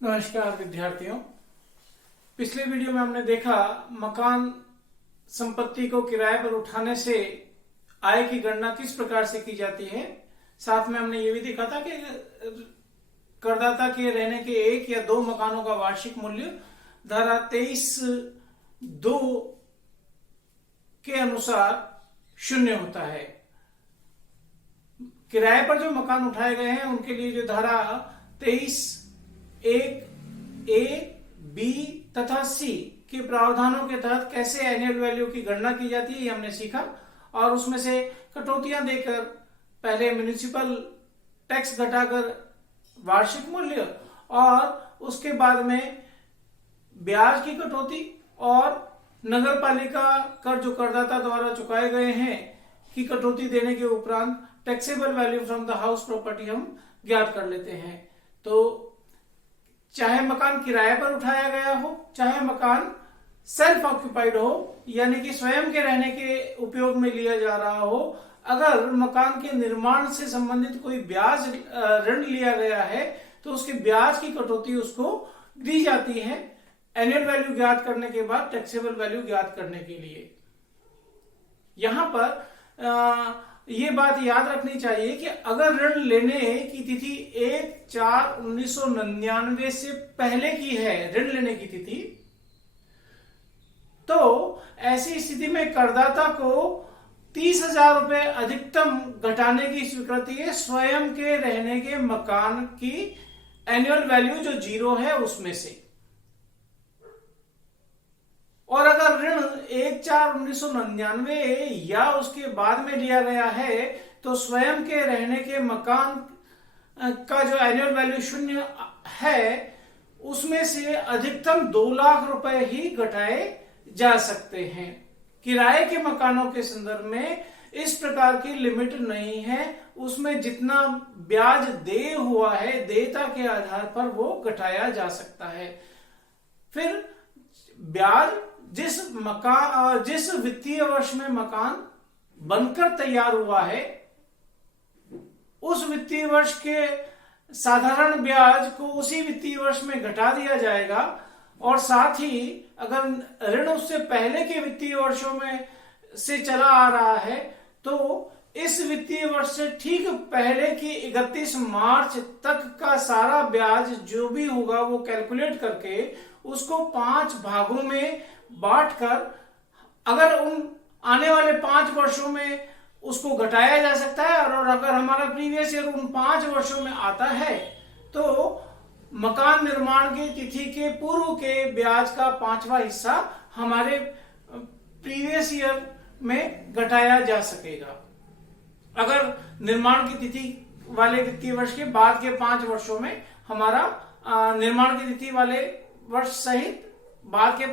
नमस्कार विद्यार्थियों। पिछले वीडियो में हमने देखा मकान संपत्ति को किराए पर उठाने से आय की गणना किस प्रकार से की जाती है। साथ में हमने ये भी देखा था कि करदाता के रहने के एक या दो मकानों का वार्षिक मूल्य धारा 23(2) के अनुसार शून्य होता है। किराए पर जो मकान उठाए गए हैं उनके लिए जो धारा 23(1)(a), बी तथा सी के प्रावधानों के तहत कैसे एनुअल वैल्यू की गणना की जाती है ये हमने सीखा। और उसमें से कटौतियां देकर पहले म्युनिसिपल टैक्स घटाकर वार्षिक मूल्य और उसके बाद में ब्याज की कटौती और नगर पालिका कर जो करदाता द्वारा चुकाए गए हैं की कटौती देने के उपरांत taxable value from the house property हम ज्ञात कर लेते हैं। तो चाहे मकान किराए पर उठाया गया हो, चाहे मकान सेल्फ ऑक्यूपाइड हो यानी कि स्वयं के रहने के उपयोग में लिया जा रहा हो, अगर मकान के निर्माण से संबंधित कोई ब्याज ऋण लिया गया है तो उसके ब्याज की कटौती उसको दी जाती है एनुअल वैल्यू ज्ञात करने के बाद टैक्सेबल वैल्यू ज्ञात करने के लिए। यहां पर ये बात याद रखनी चाहिए कि अगर ऋण लेने की तिथि 1/4/1999 से पहले की है, ऋण लेने की तिथि, तो ऐसी स्थिति में करदाता को 30,000 रुपए अधिकतम घटाने की स्वीकृति है स्वयं के रहने के मकान की एनुअल वैल्यू जो 0 है उसमें से। और अगर ऋण 1/4/1999 या उसके बाद में लिया गया है तो स्वयं के रहने के मकान का जो एनुअल वैल्यू 0 है उसमें से अधिकतम 2 लाख रुपए ही घटाए जा सकते हैं। किराए के मकानों के संदर्भ में इस प्रकार की लिमिट नहीं है, उसमें जितना ब्याज देय हुआ है देयता के आधार पर वो घटाया जा सकता है। फिर ब्याज जिस वित्तीय वर्ष में मकान बनकर तैयार हुआ है उस वित्तीय वर्ष के साधारण ब्याज को उसी वित्तीय वर्ष में घटा दिया जाएगा। और साथ ही अगर ऋण उससे पहले के वित्तीय वर्षों में से चला आ रहा है तो इस वित्तीय वर्ष से ठीक पहले की 31 मार्च तक का सारा ब्याज जो भी होगा वो कैलकुलेट करके उसको 5 भागों में बांटकर अगर उन आने वाले 5 वर्षों में उसको घटाया जा सकता है और अगर हमारा प्रीवियस ईयर उन 5 वर्षों में आता है तो मकान निर्माण की तिथि के पूर्व के ब्याज का 5वां हिस्सा हमारे प्रीवियस ईयर में घटाया जा सकेगा। अगर निर्माण की तिथि वाले वित्तीय वर्ष के बाद के 5 वर्षों में हमारा निर्माण की तिथि वाले वर्ष सहित बाद के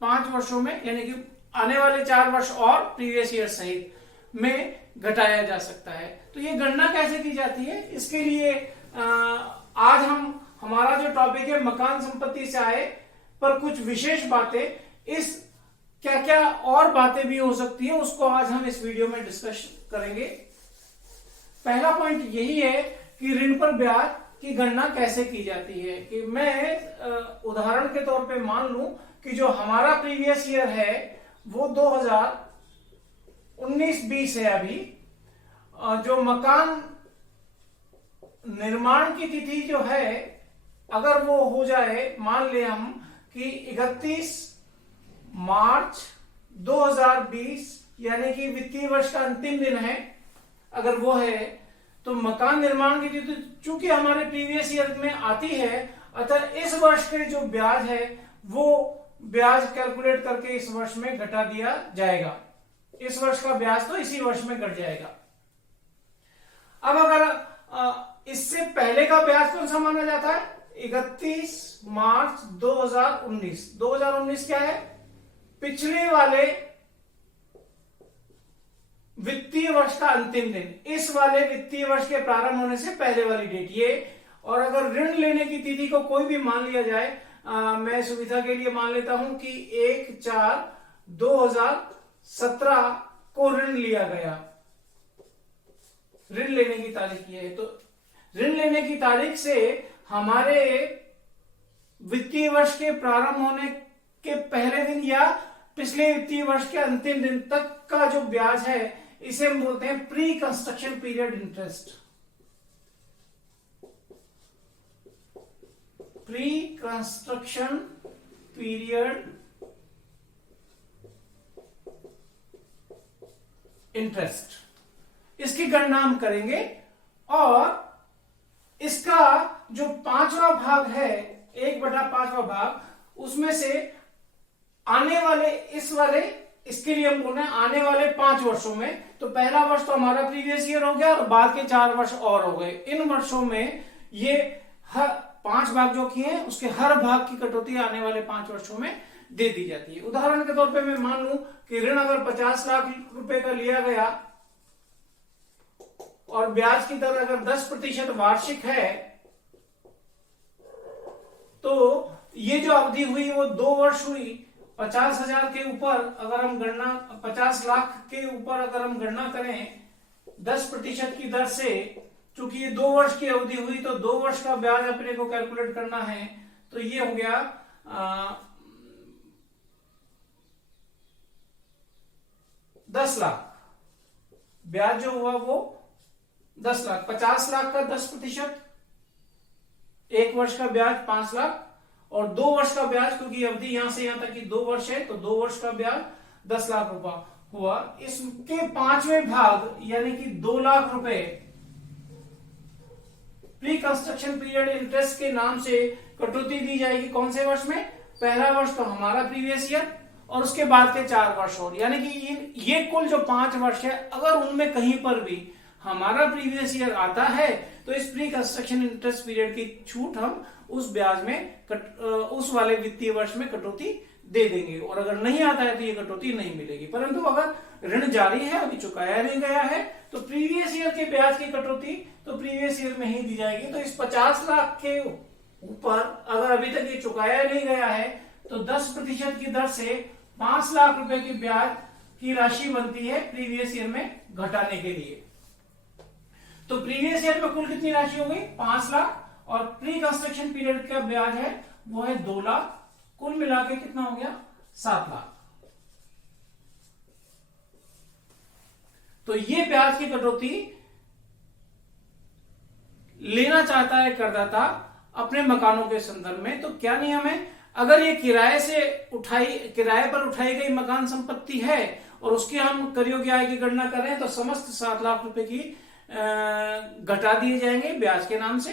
5 वर्षों में यानी कि आने वाले 4 वर्ष और प्रीवियस ईयर सहित में घटाया जा सकता है। तो ये गणना कैसे की जाती है, इसके लिए आज हमारा जो टॉपिक है मकान संपत्ति से आय पर कुछ विशेष बातें, इस क्या क्या और बातें भी हो सकती है उसको आज हम इस वीडियो में डिस्कस करेंगे। पहला पॉइंट यही है कि ऋण पर ब्याज की गणना कैसे की जाती है। कि मैं उदाहरण के तौर पे मान लूं कि जो हमारा प्रीवियस ईयर है वो 2019-20 है। अभी जो मकान निर्माण की तिथि जो है अगर वो हो जाए, मान ले हम कि 31 मार्च 2020 यानी कि वित्तीय वर्ष का अंतिम दिन है, अगर वो है तो मकान निर्माण की तिथि चूंकि हमारे प्रीवियस ईयर में आती है अतः इस वर्ष के जो ब्याज है वो ब्याज कैलकुलेट करके इस वर्ष में घटा दिया जाएगा। इस वर्ष का ब्याज तो इसी वर्ष में घट जाएगा। अब अगर इससे पहले का ब्याज कौन सा माना जाता है, 31 मार्च 2019। 2019 क्या है, पिछले वाले वित्तीय वर्ष का अंतिम दिन, इस वाले वित्तीय वर्ष के प्रारंभ होने से पहले वाली डेट ये। और अगर ऋण लेने की तिथि को कोई भी मान लिया जाए, मैं सुविधा के लिए मान लेता हूं कि 1/4/2017 को ऋण लिया गया, ऋण लेने की तारीख ये है। तो ऋण लेने की तारीख से हमारे वित्तीय वर्ष के प्रारंभ होने के पहले दिन या पिछले वित्तीय वर्ष के अंतिम दिन तक का जो ब्याज है इसे हम बोलते हैं pre construction period interest. Pre construction period interest, इसकी गणना हम करेंगे और इसका जो 5वां भाग है 1/5वां भाग, उसमें से आने वाले इसके लिए हम बोल रहे हैं आने वाले 5 वर्षों में, तो पहला वर्ष तो हमारा प्रीवियस ईयर हो गया और बाद के 4 वर्ष और हो गए। इन वर्षों में ये हर 5 भाग जो किए हैं उसके हर भाग की कटौती आने वाले 5 वर्षों में दे दी जाती है। उदाहरण के तौर पे मैं मान लूं कि ऋण अगर 50 लाख रुपए का लिया गया और ब्याज की दर अगर 10% वार्षिक है, तो ये जो अवधि हुई वो 2 वर्ष हुई। 50,000 के ऊपर अगर हम गणना 50 लाख के ऊपर अगर हम गणना करें 10% की दर से, चूंकि ये 2 वर्ष की अवधि हुई तो 2 वर्ष का ब्याज अपने को कैलकुलेट करना है, तो ये हो गया 10 लाख। ब्याज जो हुआ वो 10 लाख, 50 लाख का 10%, 1 वर्ष का ब्याज 5 लाख और 2 वर्ष का ब्याज, क्योंकि अवधि यहां से यहां तक की 2 वर्ष है तो 2 वर्ष का ब्याज 10 लाख रुपया हुआ। इसके 5वें भाग यानी कि 2 लाख रुपए प्री कंस्ट्रक्शन पीरियड इंटरेस्ट के नाम से कटौती दी जाएगी। कौन से वर्ष में? पहला वर्ष तो हमारा प्रीवियस ईयर और उसके बाद के 4 वर्ष और, यानी कि ये कुल जो 5 वर्ष है, अगर उनमें कहीं पर भी हमारा प्रीवियस ईयर आता है तो इस प्री कंस्ट्रक्शन इंटरेस्ट पीरियड की छूट हम उस ब्याज में उस वाले वित्तीय वर्ष में कटौती दे देंगे, और अगर नहीं आता है तो ये कटौती नहीं मिलेगी। परंतु अगर ऋण जारी है, अभी चुकाया नहीं गया है, तो प्रीवियस ईयर के ब्याज की कटौती तो प्रीवियस ईयर में ही दी जाएगी। तो इस 50 लाख के ऊपर अगर अभी तक ये चुकाया नहीं गया है तो 10% की दर से 5 लाख रुपए की ब्याज की राशि बनती है प्रीवियस ईयर में घटाने के लिए। तो प्रीवियस ईयर में कुल कितनी राशि हो गई? 5 लाख, और प्री कंस्ट्रक्शन पीरियड का ब्याज है वो है 2 लाख, कुल मिला के कितना हो गया? 7 लाख। तो ये ब्याज की कटौती लेना चाहता है करदाता अपने मकानों के संदर्भ में। तो क्या नियम है? अगर ये किराए पर उठाई गई मकान संपत्ति है और उसकी हम करयोग्य आय की गणना करें तो समस्त 7 लाख रुपए की घटा दिए जाएंगे ब्याज के नाम से।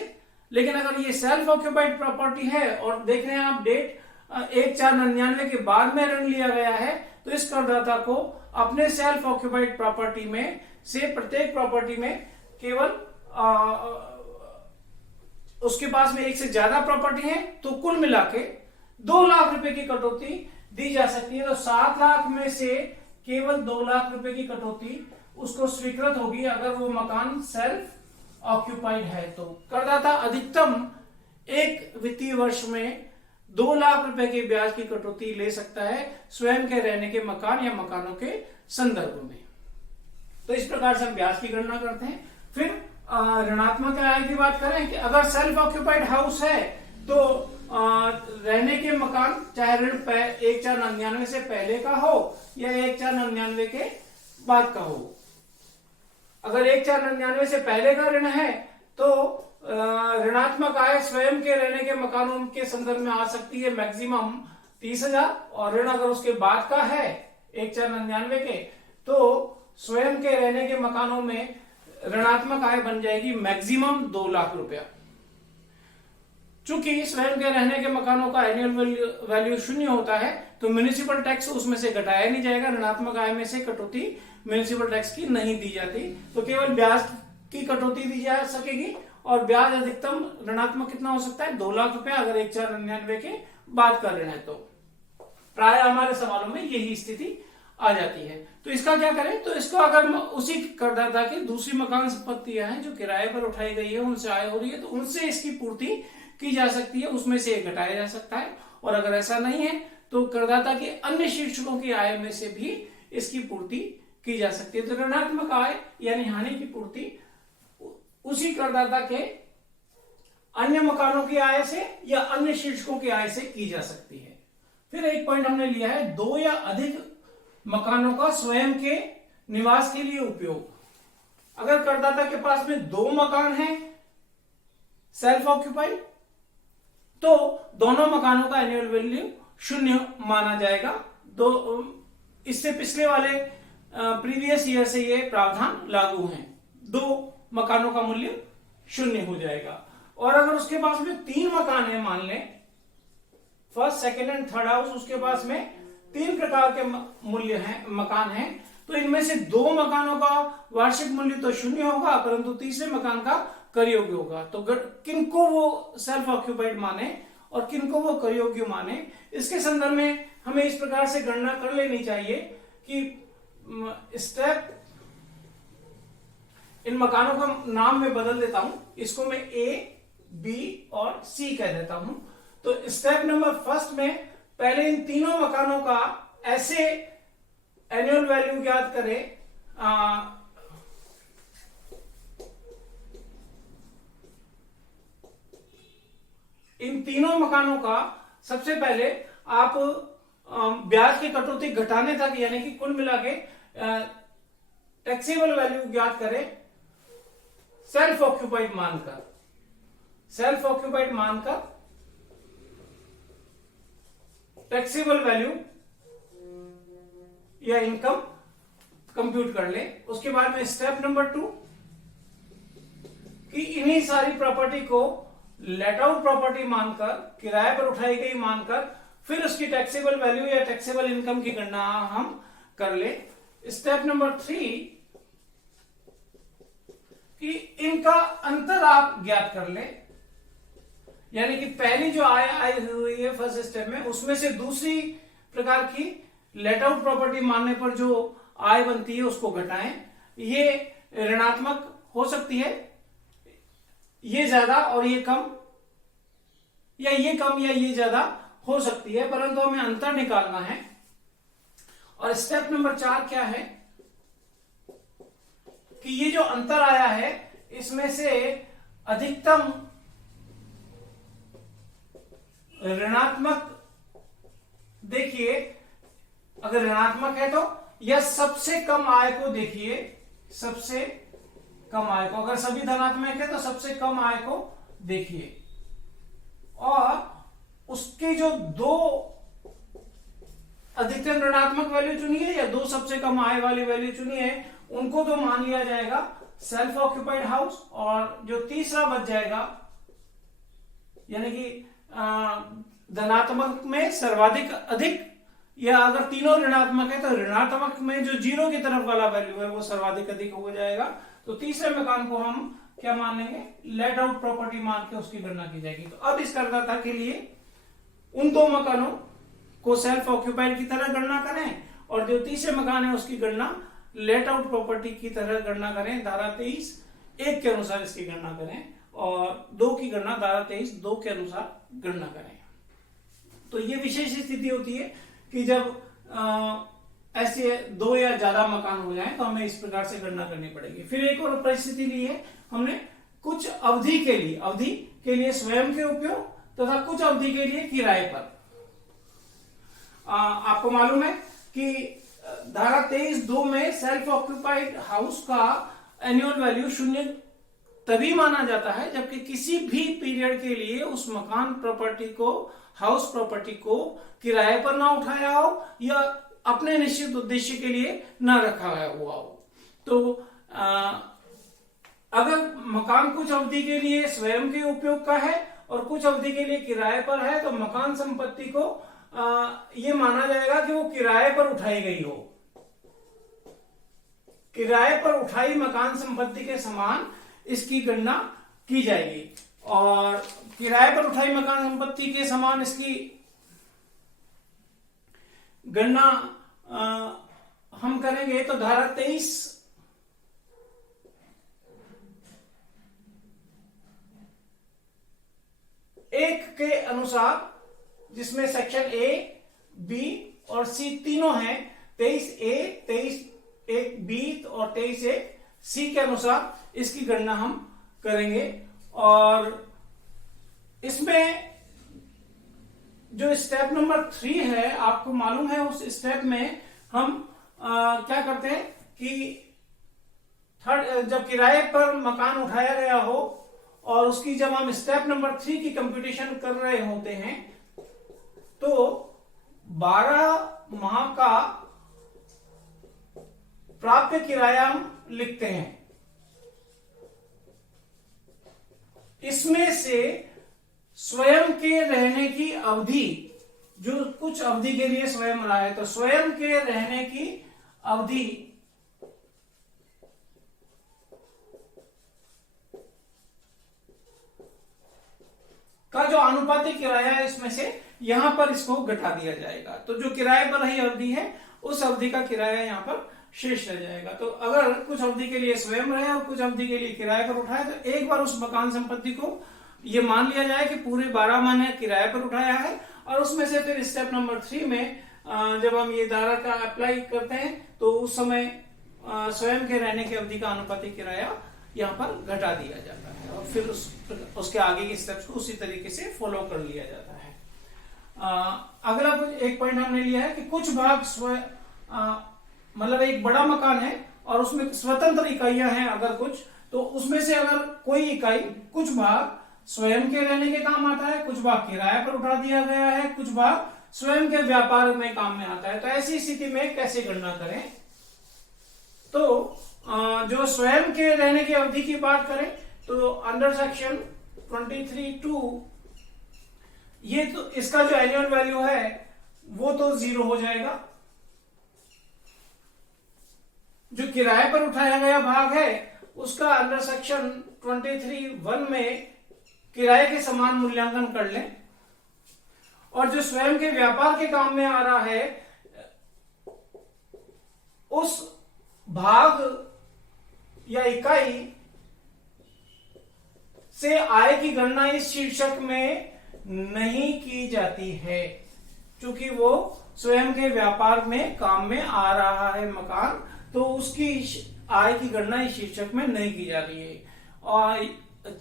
लेकिन अगर ये सेल्फ ऑक्यूपाइड प्रॉपर्टी है और देख रहे हैं आप डेट 1/4/99 के बाद में ऋण लिया गया है, तो इस करदाता को अपने सेल्फ ऑक्यूपाइड प्रॉपर्टी में से प्रत्येक प्रॉपर्टी में केवल उसके पास में एक से ज्यादा प्रॉपर्टी है तो कुल मिला के 2 लाख रुपए की कटौती दी जा सकती है। तो 7 लाख में से केवल 2 लाख रुपए की कटौती उसको स्वीकृत होगी अगर वो मकान सेल्फ ऑक्यूपाइड है। तो करदाता अधिकतम एक वित्तीय वर्ष में 2 लाख रुपए के ब्याज की कटौती ले सकता है स्वयं के रहने के मकान या मकानों के संदर्भ में। तो इस प्रकार से हम ब्याज की गणना करते हैं। फिर ऋणात्मक आय की बात करें कि अगर सेल्फ ऑक्यूपाइड हाउस है तो रहने के मकान चाहे ऋण 1/4/99 से पहले का हो या 1/4/99 के बाद का हो। अगर 1/4/99 से पहले का ऋण है तो ऋणात्मक आय स्वयं के रहने के मकानों के संदर्भ में आ सकती है मैक्सिमम 30,000, और ऋण अगर उसके बाद का है 1/4/99 के तो स्वयं के रहने के मकानों में ऋणात्मक आय बन जाएगी मैक्सिमम 2 लाख रुपया। चूंकि स्वयं के रहने के मकानों का एनुअल वैल्यू 0 होता है तो म्युनिसिपल टैक्स उसमें से घटाया नहीं जाएगा। ऋणात्मक आय में से कटौती म्युनिसिपल टैक्स की नहीं दी जाती, तो केवल ब्याज की कटौती दी जा सकेगी। और ब्याज अधिकतम ऋणात्मक कितना हो सकता है? 2 लाख रुपया अगर 1/4/99 के बाद का ऋण है तो। प्राय हमारे सवालों में यही स्थिति आ जाती है। तो इसका क्या करें? तो इसको अगर उसी करदाता की दूसरी मकान संपत्तियां हैं जो किराए पर उठाई गई है, उनसे आय हो रही है, तो उनसे इसकी पूर्ति की जा सकती है, उसमें से घटाया जा सकता है। और अगर ऐसा नहीं है तो करदाता के अन्य शीर्षकों की आय में से भी इसकी पूर्ति की जा सकती है। तो ऋणात्मक आय यानी हानि की पूर्ति उसी करदाता के अन्य मकानों की आय से या अन्य शीर्षकों की आय से की जा सकती है। फिर एक पॉइंट हमने लिया है, 2 या अधिक मकानों का स्वयं के निवास के लिए उपयोग। अगर करदाता के पास में 2 मकान हैं सेल्फ ऑक्यूपाइड, तो दोनों मकानों का एनुअल वैल्यू 0 माना जाएगा। इससे पिछले वाले प्रीवियस ईयर से ये प्रावधान लागू है, 2 मकानों का मूल्य 0 हो जाएगा। और अगर उसके पास में 3 मकान है, मान लें first, second and third house, उसके पास में 3 प्रकार के मूल्य हैं, मकान हैं, तो इनमें से 2 मकानों का वार्षिक मूल्य तो 0 होगा, परंतु तीसरे मकान का कर योग्य होगा। तो किनको वो सेल्फ ऑक्यूपाइड माने और किनको वो कर योग्य माने, इसके संदर्भ में हमें इस प्रकार से गणना कर लेनी चाहिए कि स्टेप, इन मकानों का नाम मैं बदल देता हूं, इसको मैं ए, बी और सी कह देता हूं। तो स्टेप नंबर फर्स्ट में पहले इन तीनों मकानों का ऐसे एनुअल वैल्यू ज्ञात करें, इन तीनों मकानों का सबसे पहले आप ब्याज की कटौती घटाने तक, यानी कि कुल मिला के टैक्सेबल वैल्यू ज्ञात करें सेल्फ ऑक्यूपाइड मानकर। सेल्फ ऑक्यूपाइड मानकर टैक्सेबल वैल्यू या इनकम कंप्यूट कर ले। उसके बाद में स्टेप नंबर 2 कि इन्हीं सारी प्रॉपर्टी को लेट आउट प्रॉपर्टी मानकर, किराए पर उठाई गई मानकर, फिर उसकी टैक्सेबल वैल्यू या टैक्सेबल इनकम की गणना हम कर ले। स्टेप नंबर 3 कि इनका अंतर आप ज्ञात कर ले, यानी कि पहली जो आय आई हुई है फर्स्ट स्टेप में, उसमें से दूसरी प्रकार की लेट आउट प्रॉपर्टी मानने पर जो आय बनती है उसको घटाएं। ये ऋणात्मक हो सकती है, ये ज्यादा और ये कम, या ये कम या ये ज्यादा हो सकती है, परंतु हमें अंतर निकालना है। और स्टेप नंबर 4 क्या है कि ये जो अंतर आया है इसमें से अधिकतम ऋणात्मक, देखिए अगर ऋणात्मक है तो, या सबसे कम आय को देखिए, सबसे कम आय को, अगर सभी धनात्मक है तो सबसे कम आय को देखिए, और उसके जो 2 अधिकतम ऋणात्मक वैल्यू चुनी है या 2 सबसे कम आय वाली वैल्यू चुनी है, उनको तो मान लिया जाएगा सेल्फ ऑक्यूपाइड हाउस, और जो तीसरा बच जाएगा, यानी कि धनात्मक में सर्वाधिक अधिक, या अगर तीनों ऋणात्मक है तो ऋणात्मक में जो 0 की तरफ वाला वैल्यू है वो सर्वाधिक अधिक हो जाएगा। तो तीसरे मकान को हम क्या मान लेंगे, लेट आउट प्रॉपर्टी मान के उसकी गणना की जाएगी। तो अब इस करदाता के लिए उन 2 मकानों को सेल्फ ऑक्यूपाइड की तरह गणना करें, और जो तीसरे मकान है उसकी गणना लेट आउट प्रॉपर्टी की तरह गणना करें। धारा 23(1) के अनुसार इसकी गणना करें, और 2 की गणना धारा 23(2) के अनुसार गणना करें। तो ये विशेष स्थिति होती है कि जब ऐसे 2 या ज्यादा मकान हो जाएं तो हमें इस प्रकार से गणना करनी पड़ेगी। फिर एक और परिस्थिति ली है हमने, कुछ अवधि के लिए स्वयं के उपयोग तथा कुछ अवधि के लिए किराए पर। आपको मालूम है कि धारा 23(2) में सेल्फ ऑक्यूपाइड हाउस का एनुअल वैल्यू 0 तभी माना जाता है जबकि किसी भी पीरियड के लिए उस मकान प्रॉपर्टी को, हाउस प्रॉपर्टी को किराए पर ना उठाया हो या अपने निश्चित उद्देश्य के लिए ना रखा हुआ हो। तो अगर मकान कुछ अवधि के लिए स्वयं के उपयोग का है और कुछ अवधि के लिए किराए पर है, तो मकान संपत्ति को ये माना जाएगा कि वो किराए पर उठाई गई हो। किराए पर उठाई मकान संपत्ति के समान इसकी गणना की जाएगी, और किराए पर उठाई मकान संपत्ति के समान इसकी गणना हम करेंगे तो धारा 23(1) के अनुसार, जिसमें सेक्शन ए, बी और सी तीनों हैं, 23(a), 23(1)(b) और 23(1)(c) के अनुसार इसकी गणना हम करेंगे। और इसमें जो स्टेप नंबर 3 है, आपको मालूम है उस स्टेप में हम क्या करते हैं कि जब किराए पर मकान उठाया गया हो और उसकी जब हम स्टेप नंबर 3 की कंप्यूटेशन कर रहे होते हैं तो 12 माह का प्राप्य किराया हम लिखते हैं। इसमें से स्वयं के रहने की अवधि, जो कुछ अवधि के लिए स्वयं रहा है, तो स्वयं के रहने की अवधि का जो आनुपातिक किराया है इसमें से यहां पर इसको घटा दिया जाएगा। तो जो किराए पर रही अवधि है उस अवधि का किराया यहां पर शेष रह जाएगा। तो अगर कुछ अवधि के लिए स्वयं रहे और कुछ अवधि के लिए किराए पर उठाए तो एक बार उस मकान संपत्ति को ये मान लिया जाए कि पूरे 12 महीने किराए पर उठाया है और उसमें से फिर स्टेप नंबर 3 में जब हम ये धारा का अप्लाई करते हैं तो उस समय स्वयं के रहने की अवधि का आनुपातिक किराया यहाँ पर घटा दिया जाता है और फिर उसके आगे के स्टेप्स को उसी तरीके से फॉलो कर लिया जाता है। अगला एक पॉइंट हमने लिया है कि कुछ भाग मतलब एक बड़ा मकान है और उसमें स्वतंत्र इकाइयां हैं अगर कुछ, तो उसमें से अगर कोई इकाई, कुछ भाग स्वयं के रहने के काम आता है, कुछ भाग किराए पर उठा दिया गया है, कुछ भाग स्वयं के व्यापार में काम में आता है, तो ऐसी स्थिति में कैसे गणना करें? तो जो स्वयं के रहने की अवधि की बात करें तो अंडर सेक्शन 23(2) ये तो इसका जो एनुअल वैल्यू है वो तो 0 हो जाएगा। जो किराए पर उठाया गया भाग है उसका अंडर सेक्शन 23(1) में किराए के समान मूल्यांकन कर लें और जो स्वयं के व्यापार के काम में आ रहा है उस भाग या इकाई से आय की गणना इस शीर्षक में नहीं की जाती है, क्योंकि वो स्वयं के व्यापार में काम में आ रहा है मकान, तो उसकी आय की गणना इस शीर्षक में नहीं की जा रही है। और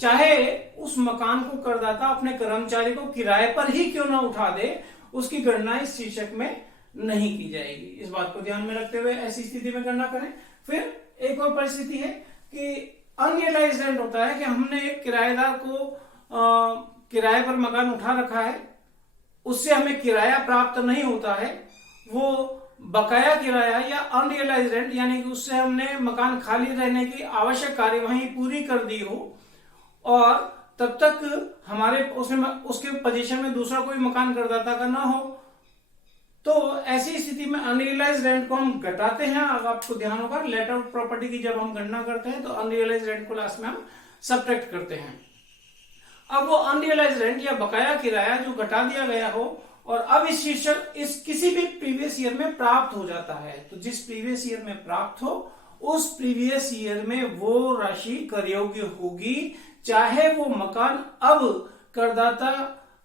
चाहे उस मकान को करदाता अपने कर्मचारी को किराए पर ही क्यों ना उठा दे, उसकी गणना इस शीर्षक में नहीं की जाएगी। इस बात को ध्यान में रखते हुए ऐसी स्थिति में गणना करें। फिर एक और परिस्थिति है कि अनरियलाइज्ड रेंट होता है कि हमने एक किराएदार को किराए पर मकान उठा रखा है, उससे हमें किराया प्राप्त नहीं होता है, वो बकाया किराया या अनरियलाइज्ड रेंट यानी कि उससे हमने मकान खाली रहने की आवश्यक कार्यवाही पूरी कर दी हो और तब तक हमारे उसके पोजीशन में दूसरा कोई मकान करदाता का ना हो, तो ऐसी स्थिति में अनरियलाइज्ड रेंट को हम घटाते हैं। अब आपको ध्यान होगा लेट आउट प्रॉपर्टी की जब हम गणना करते हैं तो अनरियलाइज्ड रेंट को लास्ट में हम सब्ट्रैक्ट करते हैं। अब वो अनरियलाइज्ड रेंट या बकाया किराया जो घटा दिया गया हो और अब इस शीर्षक इस किसी भी प्रीवियस ईयर में प्राप्त हो जाता है, तो जिस प्रीवियस ईयर में प्राप्त हो उस प्रीवियस ईयर में वो राशि कर योग्य होगी, चाहे वो मकान अब करदाता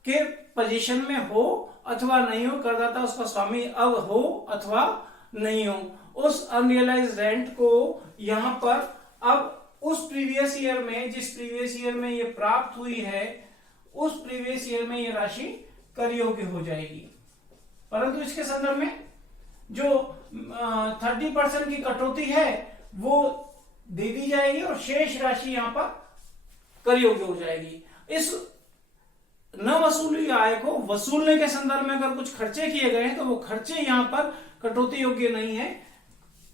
के पोजीशन में हो अथवा नहीं हो, करदाता उसका स्वामी अब हो अथवा नहीं हो। उस अनरियलाइज्ड रेंट को यहां पर अब उस प्रीवियस ईयर में, जिस प्रीवियस ईयर में ये प्राप्त हुई है, उस प्रीवियस ईयर में ये राशि कर योग्य हो जाएगी। परंतु इसके संदर्भ में जो 30% की कटौती है वो दे दी जाएगी और शेष राशि यहां पर कर योग्य हो जाएगी। इस न वसूली आय को वसूलने के संदर्भ में अगर कुछ खर्चे किए गए हैं तो वो खर्चे यहां पर कटौती योग्य नहीं है।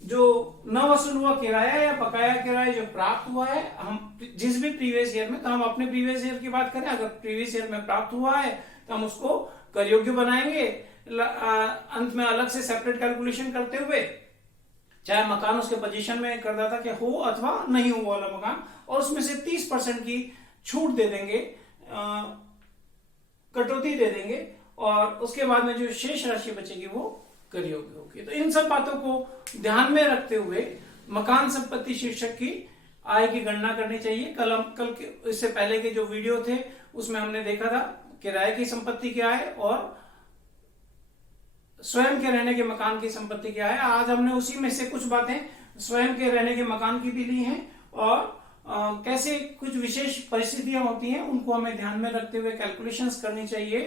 जो न वसूल हुआ किराया या बकाया किराया जो प्राप्त हुआ है, हम जिस भी प्रीवियस ईयर में, तो हम अपने प्रीवियस ईयर की बात करें, अगर प्रीवियस ईयर में प्राप्त हुआ है तो हम उसको कर योग्य बनाएंगे अंत में अलग से सेपरेट कैलकुलेशन करते हुए, चाहे मकान उसके पोजीशन में करदाता के हो अथवा नहीं हो वाला मकान, और उसमें से 30% की छूट दे देंगे, कटौती दे देंगे और उसके बाद में जो शेष राशि बचेगी वो कर योग्य होगी। तो इन सब बातों को ध्यान में रखते हुए मकान संपत्ति शीर्षक की आय की गणना करनी चाहिए। कल के इससे पहले के जो वीडियो थे उसमें हमने देखा था किराए की संपत्ति क्या है और स्वयं के रहने के मकान की संपत्ति क्या है। आज हमने उसी में से कुछ बातें स्वयं के रहने के मकान की भी ली हैं और कैसे कुछ विशेष परिस्थितियां होती हैं उनको हमें ध्यान में रखते हुए कैलकुलेशंस करनी चाहिए,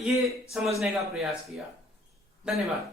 ये समझने का प्रयास किया। धन्यवाद।